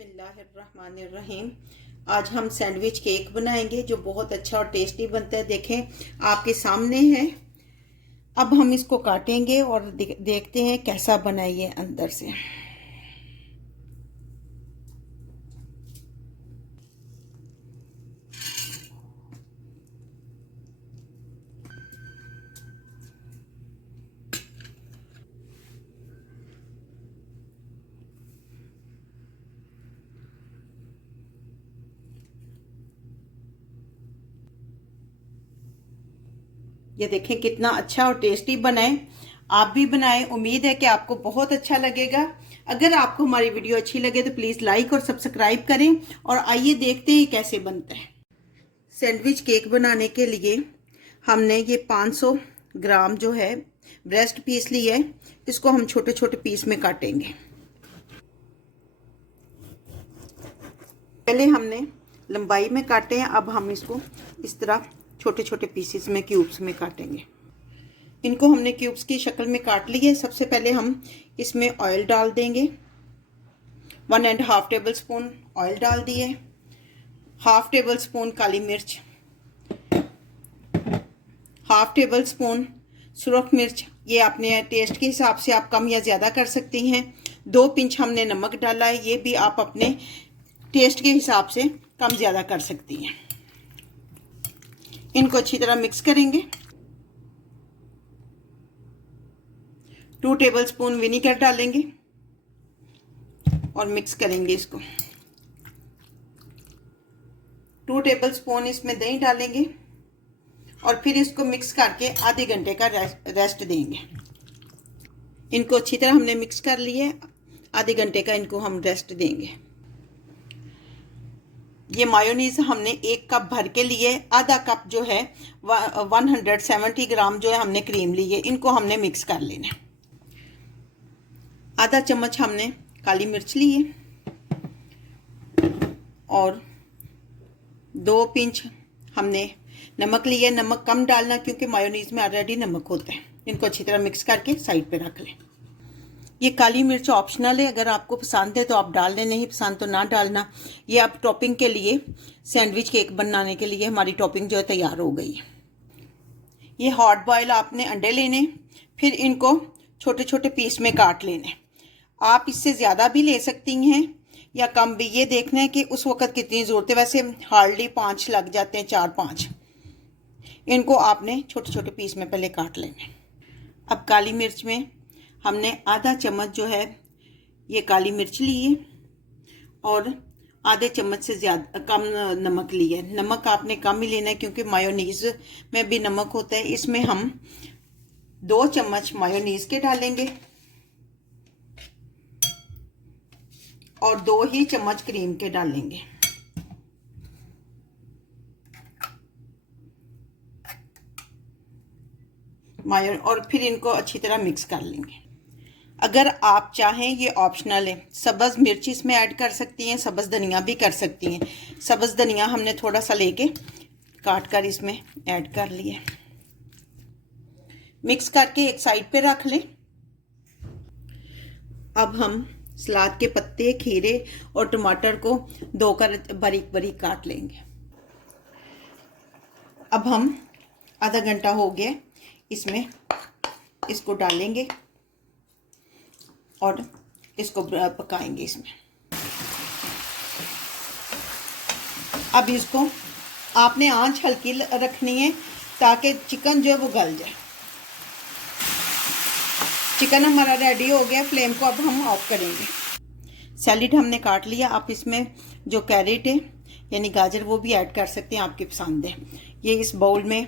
बिस्मिल्लाहिर्रहमानिर्रहीम। आज हम सैंडविच केक बनाएंगे जो बहुत अच्छा और टेस्टी बनता है। देखें आपके सामने है। अब हम इसको काटेंगे और देखते हैं कैसा बना ये अंदर से। ये देखें कितना अच्छा और टेस्टी बना है। आप भी बनाएं, उम्मीद है कि आपको बहुत अच्छा लगेगा। अगर आपको हमारी वीडियो अच्छी लगे तो प्लीज़ लाइक और सब्सक्राइब करें। और आइए देखते हैं कैसे बनता है। सैंडविच केक बनाने के लिए हमने ये 500 ग्राम जो है ब्रेस्ट पीस लिया है। इसको हम छोटे छोटे पीस में काटेंगे। पहले हमने लंबाई में काटे हैं, अब हम इसको इस तरह छोटे छोटे पीसेस में क्यूब्स में काटेंगे। इनको हमने क्यूब्स की शक्ल में काट लिया है। सबसे पहले हम इसमें ऑयल डाल देंगे। 1.5 टेबल स्पून ऑयल डाल दिए। 1/2 टेबल स्पून काली मिर्च, 1/2 टेबल स्पून सुरख मिर्च, ये अपने टेस्ट के हिसाब से आप कम या ज़्यादा कर सकती हैं। 2 पिंच हमने नमक डाला है, ये भी आप अपने टेस्ट के हिसाब से कम ज़्यादा कर सकती हैं। इनको अच्छी तरह मिक्स करेंगे। 2 टेबल स्पून विनीगर डालेंगे और मिक्स करेंगे इसको। 2 टेबल स्पून इसमें दही डालेंगे और फिर इसको मिक्स करके आधे घंटे का रेस्ट देंगे। इनको अच्छी तरह हमने मिक्स कर लिया, आधे घंटे का इनको हम रेस्ट देंगे। ये मायोनीज हमने 1 कप भर के लिए, आधा कप जो है 170 ग्राम जो है हमने क्रीम ली है। इनको हमने मिक्स कर लेना है। आधा चम्मच हमने काली मिर्च ली है और 2 पिंच हमने नमक लिया। नमक कम डालना क्योंकि मायोनीज में ऑलरेडी नमक होता है। इनको अच्छी तरह मिक्स करके साइड पे रख लें। ये काली मिर्च ऑप्शनल है, अगर आपको पसंद है तो आप डाल लें, नहीं पसंद तो ना डालना। ये आप टॉपिंग के लिए, सैंडविच केक बनाने के लिए हमारी टॉपिंग जो है तैयार हो गई है। ये हॉट बॉयल आपने अंडे लेने, फिर इनको छोटे छोटे पीस में काट लेने। आप इससे ज़्यादा भी ले सकती हैं या कम भी, ये देखना है कि उस वक्त कितनी ज़रूरत है। वैसे हार्डली 5 लग जाते हैं, 4-5। इनको आपने छोटे छोटे पीस में पहले काट लेने। अब काली मिर्च में हमने आधा चम्मच जो है ये काली मिर्च ली है और आधे चम्मच से ज़्यादा कम नमक लिया है। नमक आपने कम ही लेना है क्योंकि मायोनीज में भी नमक होता है। इसमें हम 2 चम्मच मायोनीज के डालेंगे और 2 ही चम्मच क्रीम के डालेंगे। और फिर इनको अच्छी तरह मिक्स कर लेंगे। अगर आप चाहें, ये ऑप्शनल है, सब्ज़ मिर्च इसमें ऐड कर सकती हैं, सब्ज़ धनिया भी कर सकती हैं। सब्ज़ धनिया हमने थोड़ा सा लेके काट कर इसमें ऐड कर लिया। मिक्स करके एक साइड पे रख लें। अब हम सलाद के पत्ते, खीरे और टमाटर को धोकर बारीक बारीक काट लेंगे। अब हम आधा घंटा हो गया, इसमें इसको डालेंगे और इसको पकाएंगे इसमें। अब इसको आपने आंच हल्की रखनी है ताकि चिकन जो है वो गल जाए। चिकन हमारा रेडी हो गया, फ्लेम को अब हम ऑफ करेंगे। सैलेड हमने काट लिया। आप इसमें जो कैरेट है यानी गाजर वो भी ऐड कर सकते हैं, आपकी पसंद है। ये इस बाउल में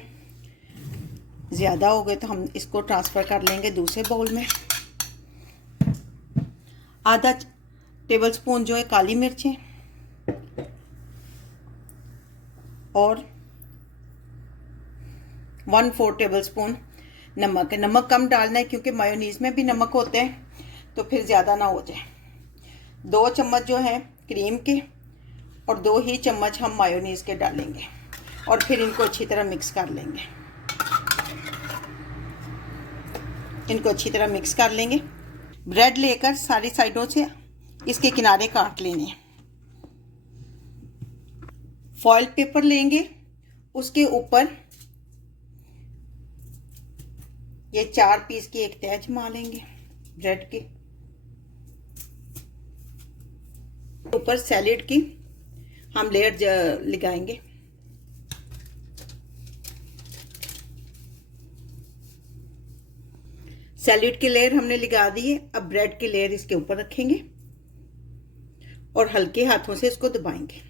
ज़्यादा हो गए तो हम इसको ट्रांसफ़र कर लेंगे दूसरे बाउल में। आधा टेबल स्पून जो है काली मिर्च है और 1/4 टेबल स्पून नमक है। नमक कम डालना है क्योंकि मायोनीज में भी नमक होते हैं, तो फिर ज़्यादा ना हो जाए। 2 चम्मच जो है क्रीम के और 2 ही चम्मच हम मायोनीज के डालेंगे और फिर इनको अच्छी तरह मिक्स कर लेंगे। इनको अच्छी तरह मिक्स कर लेंगे। ब्रेड लेकर सारी साइडों से इसके किनारे काट लेने हैं। फॉइल पेपर लेंगे, उसके ऊपर ये 4 पीस की एक तह जमा लेंगे ब्रेड की, ऊपर सैलेड की हम लेयर लगाएंगे। सैलेड की लेयर हमने लगा दी है। अब ब्रेड की लेयर इसके ऊपर रखेंगे और हल्के हाथों से इसको दबाएंगे।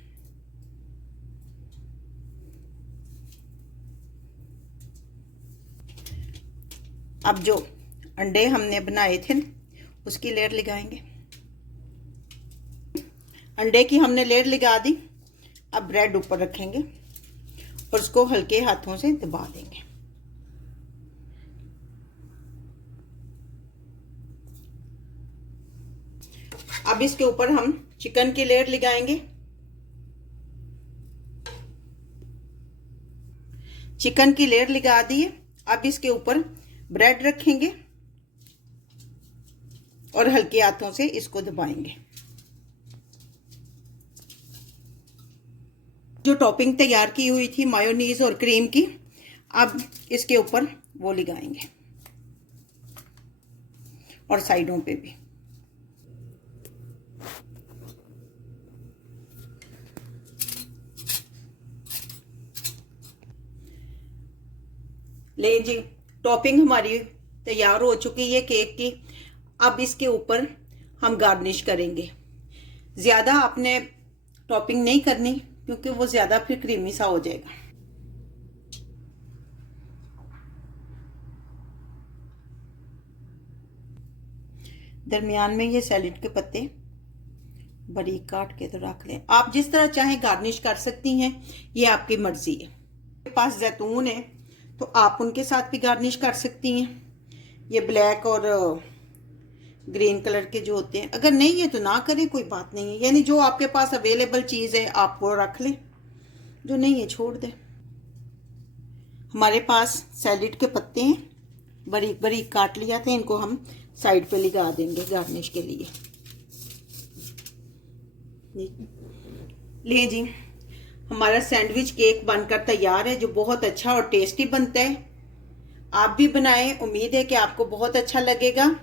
अब जो अंडे हमने बनाए थे उसकी लेयर लगाएंगे। अंडे की हमने लेयर लगा दी। अब ब्रेड ऊपर रखेंगे और उसको हल्के हाथों से दबा देंगे। अब इसके ऊपर हम चिकन की लेयर लगाएंगे। चिकन की लेयर लगा दी है। अब इसके ऊपर ब्रेड रखेंगे और हल्के हाथों से इसको दबाएंगे। जो टॉपिंग तैयार की हुई थी मायोनीज और क्रीम की, अब इसके ऊपर वो लगाएंगे और साइडों पे भी। ले जी, टॉपिंग हमारी तैयार हो चुकी है केक की। अब इसके ऊपर हम गार्निश करेंगे। ज़्यादा आपने टॉपिंग नहीं करनी क्योंकि वो ज़्यादा फिर क्रीमी सा हो जाएगा। दरमियान में ये सैलेड के पत्ते बारीक काट के तो रख लें। आप जिस तरह चाहें गार्निश कर सकती हैं, ये आपकी मर्जी है। मेरे पास जैतून है तो आप उनके साथ भी गार्निश कर सकती हैं। ये ब्लैक और ग्रीन कलर के जो होते हैं, अगर नहीं है तो ना करें, कोई बात नहीं है। यानी जो आपके पास अवेलेबल चीज़ है आप वो रख लें, जो नहीं है छोड़ दें। हमारे पास सैलेड के पत्ते हैं, बारीक बारीक काट लिया था, इनको हम साइड पे लगा देंगे गार्निश के लिए। ले जी, हमारा सैंडविच केक बनकर तैयार है, जो बहुत अच्छा और टेस्टी बनता है। आप भी बनाएं, उम्मीद है कि आपको बहुत अच्छा लगेगा।